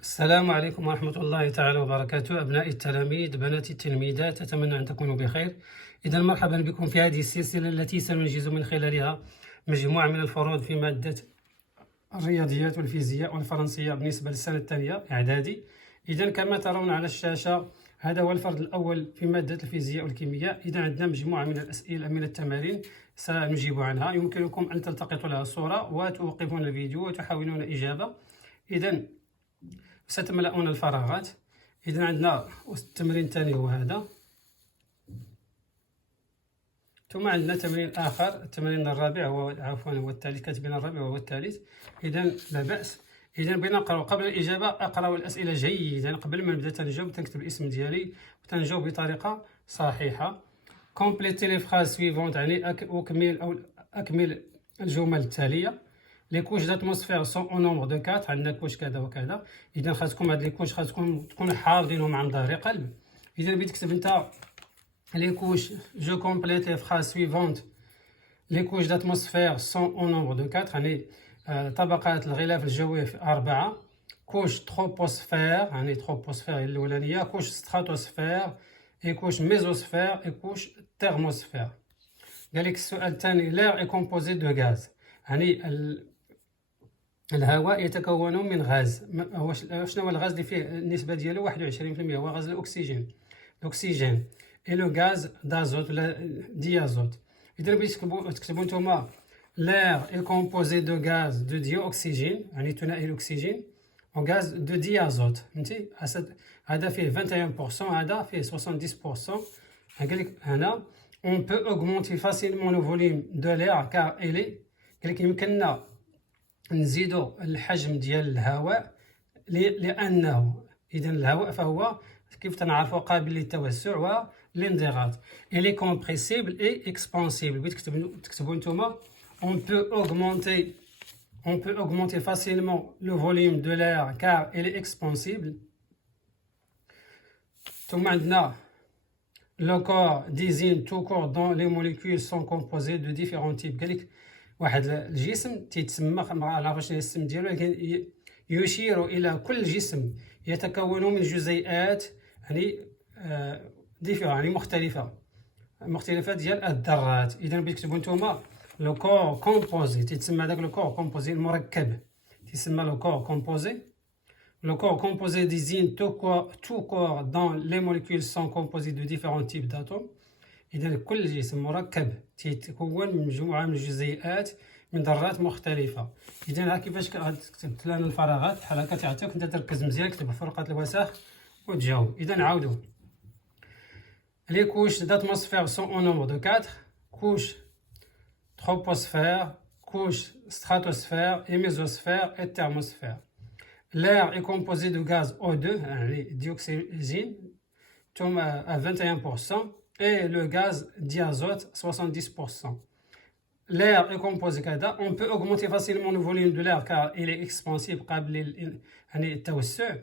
السلام عليكم ورحمة الله تعالى وبركاته. أبنائي التلاميذ، بناتي التلميذات، أتمنى أن تكونوا بخير. إذا مرحبا بكم في هذه السلسلة التي سننجز من خلالها مجموعة من الفروض في مادة الرياضيات والفيزياء والفرنسية بالنسبة للسنة الثانية إعدادي. إذا كما ترون على الشاشة هذا هو الفرد الأول في مادة الفيزياء والكيمياء. إذا عندنا مجموعة من الأسئلة من التمارين سنجيب عنها. يمكنكم أن تلتقطوا لها صورة وتوقفون الفيديو وتحاولون إجابة. إذا ستملؤون الفراغات. إذا عندنا التمرين الثاني هو هذا، ثم عندنا تمرين آخر، التمرين الرابع هو الثالث، كاتبين الرابع وهو الثالث. إذا لا بأس. إذا بغينا نقراو قبل الإجابة، أقراو الأسئلة جيدا قبل ما نبدأ. تنجاوب، تنكتب الاسم ديالي وتنجاوب بطريقة صحيحة. كومبليتي لي فراز سويفونت، يعني أكمل الجمل التالية. لي كوش داتموسفير سون او نومبر دو 4، عندنا كوش كذا وكذا. اذا خاصكم هاد لي كوش خاصكم تكونوا حافظينهم عن ظهر قلب. اذا بغيت تكتب انت لي كوش، جو كومبليت لي فراز سويفونت. لي كوش داتموسفير سون او نومبر دو 4، يعني طبقات الغلاف الجوي في 4. كوش تروبوسفير، يعني تروبوسفير هي الاولانيه. كوش ستراتوسفير، اي كوش ميزوسفير، اي كوش تيرموسفير. قال لك السؤال الثاني، لير اي كومبوزي دو غاز، يعني الهواء يتكون من غاز. شنو هو الغاز اللي فيه النسبة ديالو 21%؟ هو غاز الأكسجين. إي لو غاز دازوت ولا ديازوت. إذا بغيتو تكتبو نتوما لير إي كومبوزي دو غاز دو ديو أكسجين، يعني ثنائي الأكسجين، و غاز دو ديازوت، فهمتي؟ هذا فيه 21%، هذا فيه 70%. قالك هنا on peut augmenter facilement le volume de l'air car il est، قالك يمكننا نزيدو الحجم ديال الهواء لأنه، إذا الهواء فهو كيف تنعرفوا قابل للتوسع والانضغاط. إلي كومبريسيبل إي إكسبانسيبل. بغيت تكتبوا نتوما on peut augmenter facilement le volume de l'air car il est expansible. ثم عندنا le corps désigne tout corps dont les molécules sont composées de différents types. قالك واحد الجسم تيتسمى، ما عرفش الاسم ديالو، لكن يشير الى كل جسم يتكون من جزيئات، يعني يعني مختلفه ديال الذرات. اذا بتكتبوا نتوما لو كور كومبوزي، تيتسمى داك لو كور كومبوزي المركب، تيسمى لو كور كومبوزي. Le corps composé désigne tout corps dont les molécules sont composées de différents types d'atomes. إذا كل جسم مركب تيتكون من مجموعة من الجزيئات من ذرات مختلفة. إذا ها كيفاش كتبت لنا الفراغات، بحال هكا تعطيوك انت تركز مزيان، كتب فروقات الوساخ وتجاوب. إذا نعاودو، لي كوش داتموسفير سون او نومبر دو 4، كوش تروبوسفير، كوش ستراتوسفير، اي ميزوسفير، اي تيرموسفير. L'air est composé de gaz O2, يعني dioxygène, à 21%, et le gaz diazote 70%. L'air est composé كذا. On peut augmenter facilement le volume de l'air car il est expansif قابل يعني التوسع.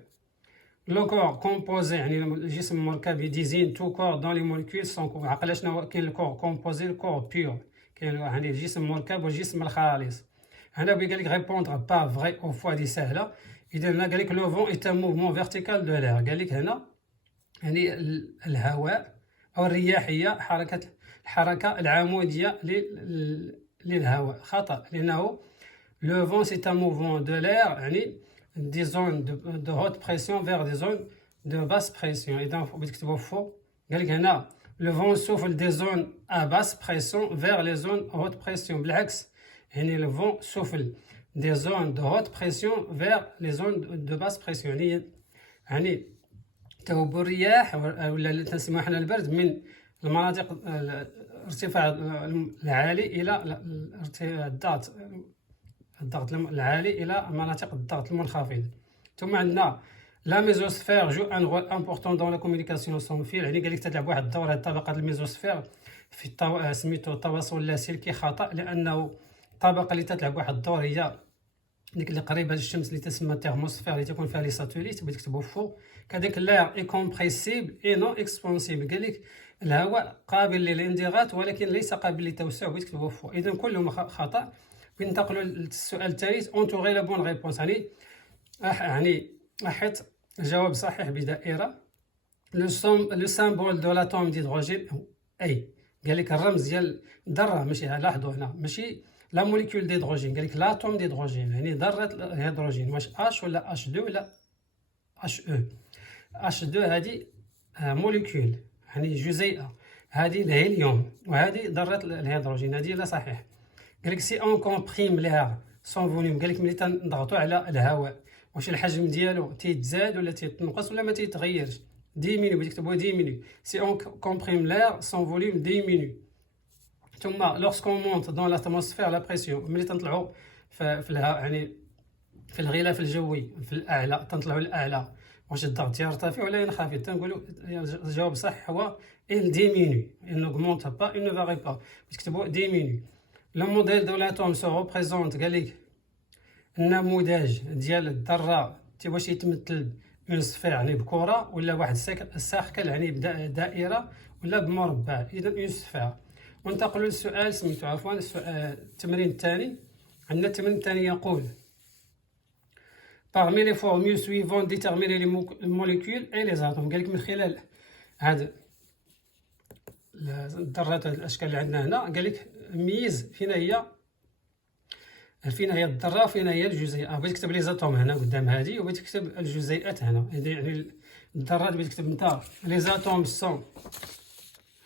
Le corps composé، يعني الجسم المركب، désigne tout corps dont les molécules sont، عقل شنو كاين الكور composé، الكور pur، كاين يعني الجسم المركب والجسم الخالص. هنا قال لك répondre pas vrai ou faux، هذه سهله. إذا هنا قال لك لو فون إت موفمون فيرتيكال دو لير، قال لك هنا يعني الهواء أو الرياح هي الحركة العمودية للهواء. خطأ، لأنه لو فون سي ان موفمون دو لير، يعني دي زون دو هوت بريسيون فيغ دي زون دو باس بريسيون. إذا بتكتبوا فو، قال لك هنا لو فون سوفل دي زون ا باس بريسيون فيغ لي زون هوت بريسيون. بالعكس، يعني لو فون سوفل des zones de haute pression vers les zones de basse pression، يعني تهب الرياح ولا تسمى حنا البرد من المناطق الارتفاع العالي الى الضغط العالي الى مناطق الضغط المنخفض. ثم عندنا لا ميزوسفير جو ان رول امبورطون دون لا كومونيكاسيون سون فيل، يعني قال لك تلعب واحد الدور هاد طبقه الميزوسفير في سميتو التواصل اللاسلكي. خطأ، لانه الطبقه اللي تلعب واحد الدور هي ديك اللي قريبه للشمس اللي تسمى تيرموسفير، اللي تكون فيها لي ساتوليت. بغيت تكتبو فو. كذلك لير اي كومبريسيبل اي نو اكسبانسيبل، قال لك الهواء قابل للانضغاط ولكن ليس قابل للتوسع. بغيت تكتبو فو. اذا كلهم خطا. بننتقلوا للسؤال الثالث، اونتوغي لا بون ريبونس، يعني حيت الجواب صحيح بدائرة. لو سامبول دو لاتوم ديدروجين اي. قال لك الرمز ديال الذره، ماشي لاحظوا هنا ماشي لا موليكول ديدروجين، قال لك لاتوم ديدروجين يعني ذره الهيدروجين، واش اش ولا اش 2 ولا اش او. اش 2 هذه موليكول يعني جزيئه، هذه الهيليوم وهذه ذره الهيدروجين، هذه لا صحيح. قال لك سي اون كومبريم لير سون فوليوم، قال لك ملي تنضغطوا على الهواء واش الحجم ديالو تيتزاد ولا تيتنقص ولا ما تيتغيرش. diminue بتكتبوا diminue. Si on comprime l'air, son volume diminue. ثم lorsqu'on monte dans l'atmosphère, la pression ملي تنطلعوا في الهواء يعني في الغلاف الجوي في الاعلى، تنطلعوا للاعلى، واش الضغط يرتفع ولا ينخفض؟ تنقولوا الجواب صح هو il diminue. Il n'augmente pas, il ne varie pas. بتكتبوا diminue. Le modèle de l'atome se représente، قال لك النموذج ديال الذره واش يتمثل اون سفير يعني بكره، ولا واحد سيركل يعني بدائره، ولا بمربع. اذا اون سفير. وننتقل للسؤال سميتو عفوا التمرين الثاني. عندنا التمرين الثاني يقول parmi les formules suivantes déterminer les molécules et les atomes. قال لك من خلال هاد الذرات الاشكال اللي عندنا هنا، قال لك ميز فينا هي الذره وفينا هي الجزيئه. بغيت تكتب لي زاتوم هنا قدام هذه، وبغيت تكتب الجزيئات هنا. يعني الذرات بغيت تكتب نتا لي زاتوم سون،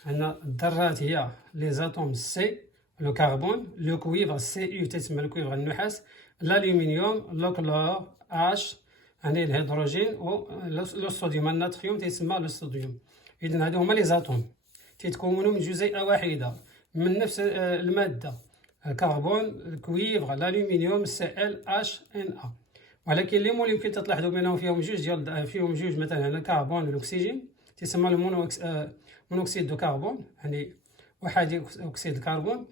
عندنا الذرات هي لي زاتوم سي لو كربون، لو كويفر سي يو تسمى الكويفر النحاس، الالومنيوم، لو كلور اش يعني الهيدروجين، و لو صوديوم الناتريوم تسمى لو صوديوم. اذا هادو هما لي زاتوم تيتكونوا من جزيئه واحده من نفس الماده، الكربون، الكويفر، الالومنيوم، سي ال اش ان ا. ولكن لي موليكول تلاحظوا بانهم فيهم جوج مثلا هنا الكربون والاكسجين تسمى المونوكسيد دو كربون يعني احادي اكسيد الكربون.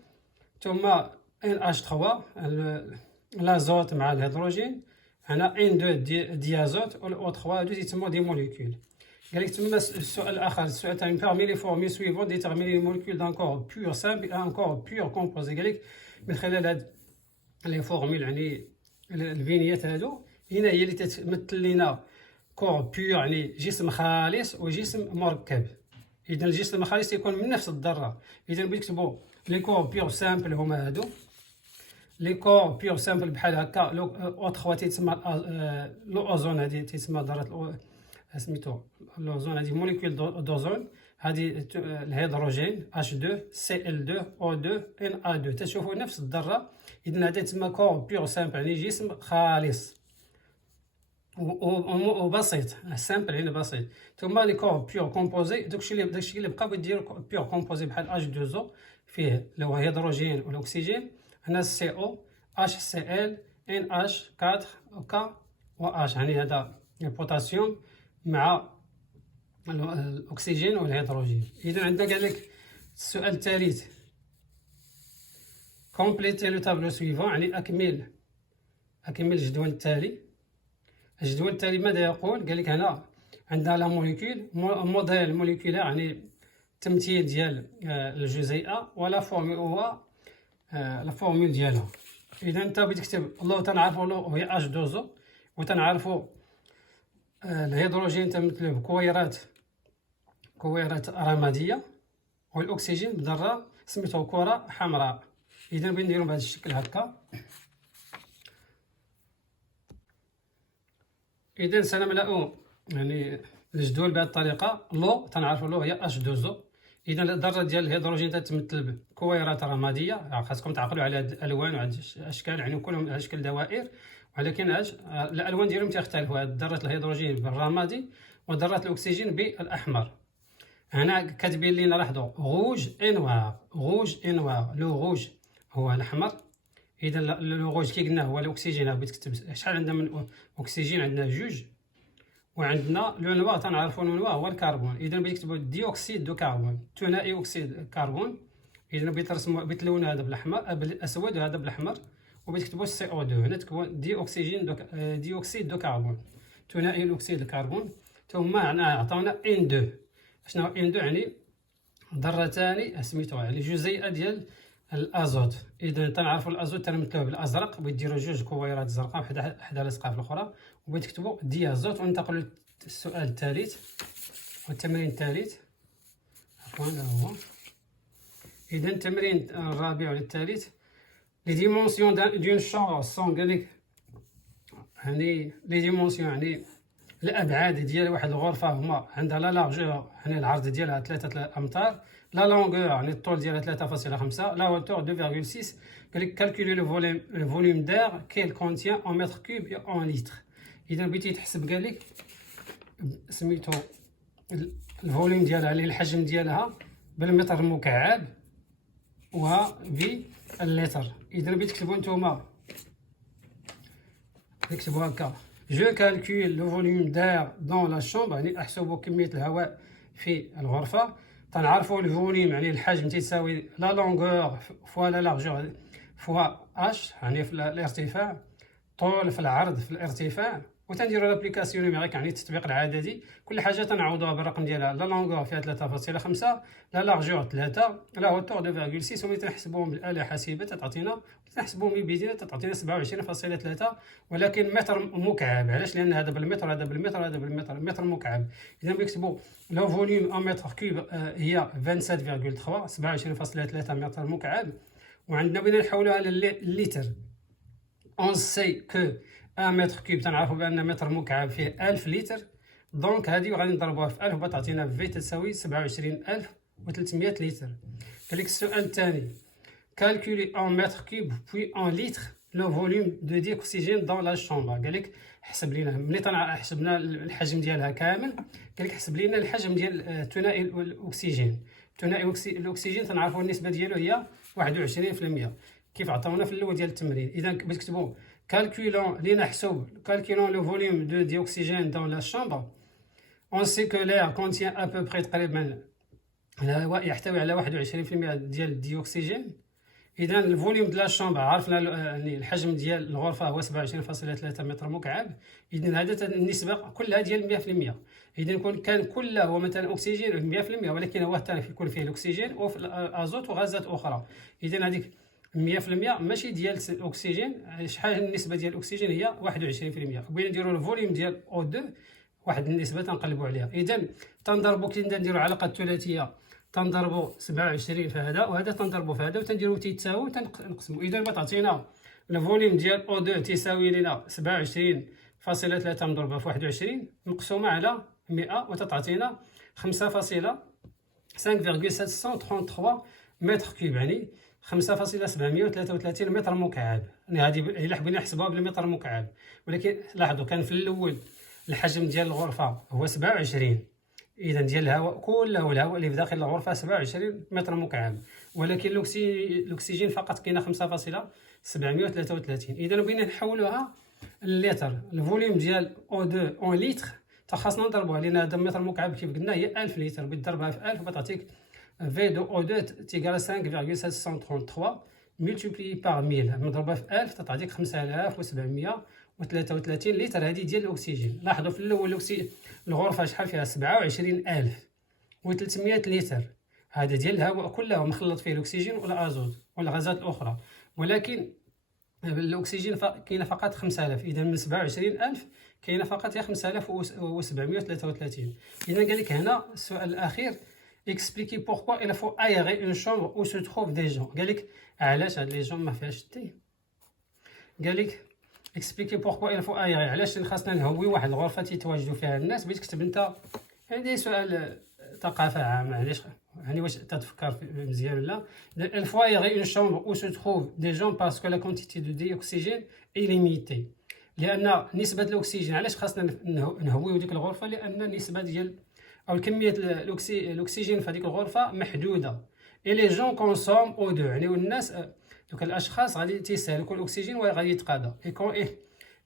ثم ان اش 3 لازوت مع الهيدروجين، هنا ان 2 ديازوت، والاو 3 هادو تيسموا دي موليكول. قال لك تما السؤال الاخر، السؤال تاع parmi les formules suivantes déterminer les molécules d'un corps pur simple et un corps pur composé. قال لك من خلال هاد لي فورمول يعني الفينيات هادو، هنا هي اللي تتمثل لنا كور بيور يعني جسم خالص وجسم مركب. اذا الجسم الخالص يكون من نفس الذره. اذا بغيت نكتبوا لي كور بيور سامبل هما هادو، لي كور بيور سامبل بحال هكا. لو او 3 تيتسمى لو اوزون، هادي تيتسمى ذره سميتو لوزون، هادي موليكول دوزون، هادي الهيدروجين H2 Cl2 O2 Na2 تشوفوا نفس الذره. اذا هذا تسمى كور بيور سامبل يعني جسم خالص وبسيط. سامبل يعني بسيط. ثم لي كور بيور كومبوزي داكشي اللي بقى بيدير بيور كومبوزي بحال H2O فيه لو هيدروجين والاكسجين، هنا CO HCl NH4 K و H يعني هذا البوتاسيوم مع الاكسجين والهيدروجين. اذا عندنا قال لك السؤال الثالث كومبليتي لو تابلو سويفون يعني اكمل الجدول التالي. الجدول التالي ماذا يقول؟ قال لك هنا عندنا لا موليكول موديل موليكولار يعني التمثيل ديال الجزيئه، ولا فورمول هو لا فورمول ديالها. اذا انت بغيت تكتب لو تنعرفوا لو هي اش 2 وتنعرفوا الهيدروجين تمثل بكويرات رماديه، والاكسجين بذره سميتو كره حمراء. اذا بغيت نديرو بهذا الشكل هكا. اذا سنملأ يعني الجدول بهذه الطريقه. لو تنعرفوا لو هي اش 2. اذا الذره ديال الهيدروجين تتمثل بكويرات رماديه. خاصكم تعقلوا على هاد الالوان وعلى الاشكال يعني كلهم على شكل دوائر، ولكن الالوان ديالهم تختلفوا. ذره الهيدروجين بالرمادي وذره الاكسجين بالاحمر. هنا كاتبين لنا لاحظوا روج اي نوار. لو روج هو الاحمر. اذا لو روج كي قلنا هو الاكسجين. بغيت تكتب شحال عندنا من اكسجين؟ عندنا 2. وعندنا لو نوار تنعرفوا لو نوار هو الكربون. اذا بغيت نكتبوا ديوكسيد دو كربون، ثنائي اكسيد الكربون. اذا بغيت نرسموا بتلون هذا بالاحمر بالاسود وهذا بالاحمر، وبغيت تكتبوا سي او 2 هنا تكتبوا ديوكسيد دو كربون، ثنائي الاكسيد الكربون. ثم عطاونا ان 2. شنو ان 2 يعني ذرتان سميتوها يعني جزيئه ديال الازوت. اذا تنعرفوا الازوت تنمثلوه بالازرق، بغيت ديروا جوج كويرات زرقاء وحده لاصقه في الاخرى، وبغيت تكتبوا ديازوت. وننتقلوا للسؤال الثالث والتمرين الثالث، عفوا هو. اذا التمرين الرابع والثالث، لي ديمونسيون دون شامبر سون، قالك يعني لي ديمونسيون يعني الابعاد ديال واحد الغرفه هما عندها لا لارجور يعني العرض ديالها 3 امتار، لا لونغور يعني الطول ديالها 3.5، لا هوتور 2.6. قالك كالكولي لو فوليوم داير كيل كونتيان ان متر كوب اون لتر. اذا بغيتي تحسب قالك سميتو الفوليوم ديالها اللي الحجم ديالها بالمتر مكعب و في اللتر. اذا بغيت تكتبوا نتوما نكتبوا هكا: جو كالكول لو فوليوم داير دون لا شومبر، يعني احسب كميه الهواء في الغرفه. تنعرفوا الفوليوم يعني الحجم تساوي لا لونغور فوا لا لارجور فوا اش يعني في الارتفاع، طول في العرض في الارتفاع. وتنديروا لابليكاسيون نيميريك يعني التطبيق العددي، كل حاجه تنعوضوها بالرقم ديالها. لا لونغور فيها 3.5، لا لارجور 3، لا هوتور 2.6. وملي تنحسبوهم بالاله الحاسبه تعطينا، تنحسبوهم بيدينا تعطينا 27.3، ولكن متر مكعب. علاش؟ لان هذا بالمتر هذا بالمتر هذا بالمتر، متر مكعب. اذا بيكتبوا لو فوليوم ان متر كوب هي 27.3، 27.3 متر مكعب. وعندنا بغينا نحولوها لللتر. اون سي كو 1 متر كوب تنعرفوا بان متر مكعب فيه 1000 لتر، دونك هذه غادي نضربوها في 1000 وتعطينا في تساوي 27300 لتر. قالك السؤال الثاني: كالكولي ان متر كوب بوي ان لتر لو فوليوم دو ديوكسيجين دون لا شومبر. قالك حسب لينا ملي حسبنا الحجم ديالها كامل، قالك حسب لينا الحجم ديال ثنائي الاكسجين. ثنائي الاكسجين تنعرفوا النسبه ديالو هي 21%، كيف عطاونا في الاول ديال التمرين. اذا كتبوا calculons les نحسب calculons le volume de dioxygène dans la chambre. On sait que l'air contient à peu près تقريبا الهواء يحتوي على 21% ديال الديوكسيجين. اذا الفوليوم ديال الشامبر عرفنا يعني الحجم ديال الغرفه هو 27.3 متر مكعب. اذا هذا النسبه كلها ديال 100%. اذا كان كله هو مثلا اكسجين 100%، ولكن هو حتى يكون فيه الاكسجين وفي الازوت وغازات اخرى. اذا هذيك 100% ماشي ديال الاكسجين. شحال النسبه ديال الاكسجين؟ هي 21%. بغينا نديروا الفوليوم ديال O2 واحد النسبه تنقلبوا عليها. اذا تنضربوا كي نديروا علاقه ثلاثيه، تنضربوا 27 في هذا وهذا تنضربوا في هذا وتنديروا تيتساووا تنقسموا. اذا تعطينا الفوليوم ديال O2 تساوي لنا 27.3 مضروبه في 21 مقسومه على 100 وتعطينا 5.733 متر كوب، يعني 5.733 متر مكعب. يعني هذه الا حبينا نحسبوها بالمتر مكعب، ولكن لاحظوا كان في الاول الحجم ديال الغرفه هو 27، اذا ديال الهواء كله الهواء اللي في داخل الغرفه 27 متر مكعب، ولكن الاكسجين فقط كاينه 5.733. اذا بغينا نحولوها للتر. الفوليوم ديال O2 اون لتر خاصنا نضربوها، لان هذا متر مكعب كيف قلنا هي 1000 لتر، بتضربها في 1000 وتعطيك V de O2 تيقال 5.733 multiplié par 1000 مضروبه في 1000 تعطيك 5733 لتر. هذه ديال الاكسجين. لاحظوا في الاول الغرفه شحال فيها 27300 لتر، هذا ديال الهواء كله مخلط فيه الاكسجين والازوت والغازات الاخرى، ولكن الاكسجين كاينه فقط 5000. اذا من 27000 كاينه فقط هي 5733. اذا قال لك هنا السؤال الاخير: expliquer pourquoi il faut aérer une chambre où se trouvent des gens. قال لك علاش هاد لي جون ما فيهاش التي. قال لك expliquer pourquoi il faut aérer، علاش خاصنا نهوي واحد الغرفه تيتواجدوا فيها الناس. بغيت تكتب انت عندي سؤال ثقافه عامه، علاش يعني واش تتفكر مزيان ولا لا. il faut aérer une chambre où se trouvent des gens parce que la quantité de dioxygène est limitée. لان نسبه الاكسجين، علاش خاصنا نهويو ديك الغرفه؟ لان النسبه ديال او كميه الاكسجين في هذيك الغرفه محدوده. اي لي جون كونسوم O2 يعني والناس دوك الاشخاص غادي تيستهلكوا الاكسجين وغادي يتقاضى.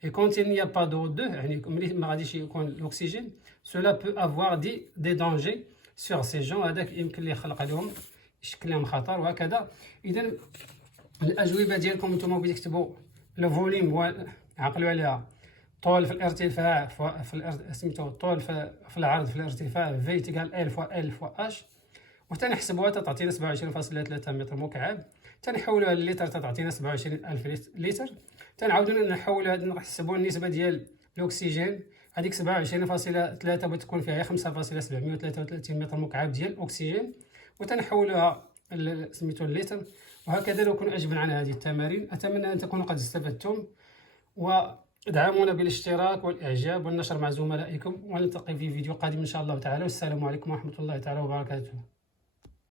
اي كونت il n'y a pas d'O2 يعني ملي ما غاديش يكون الاكسجين cela peut avoir des dangers sur ces gens. هذاك يمكن لي يخلق عليهم يشكل لهم خطر وهكذا. اذا الاجوبه ديالكم نتوما بغيتو تكتبوا لو فوليوم عقلوا عليها: طول في الارتفاع سميتو طول في العرض في الارتفاع في تيقال ال فوا ال فوا اش، وتنحسبوها تعطينا 27.3 متر مكعب. تنحولوها للتر تعطينا 27000 لتر. تنعاودو نحولوها نحسبوا النسبه ديال الاكسجين. هذيك 27.3 بتكون فيها هي 5.733 متر مكعب ديال الاكسجين، وتنحولوها سميتو اللتر. وهكذا لو كنتم عجبنا عن هذه التمارين، اتمنى ان تكونوا قد استفدتم، ودعمونا بالاشتراك والاعجاب والنشر مع زملائكم، ونلتقي في فيديو قادم ان شاء الله تعالى. والسلام عليكم ورحمه الله تعالى وبركاته.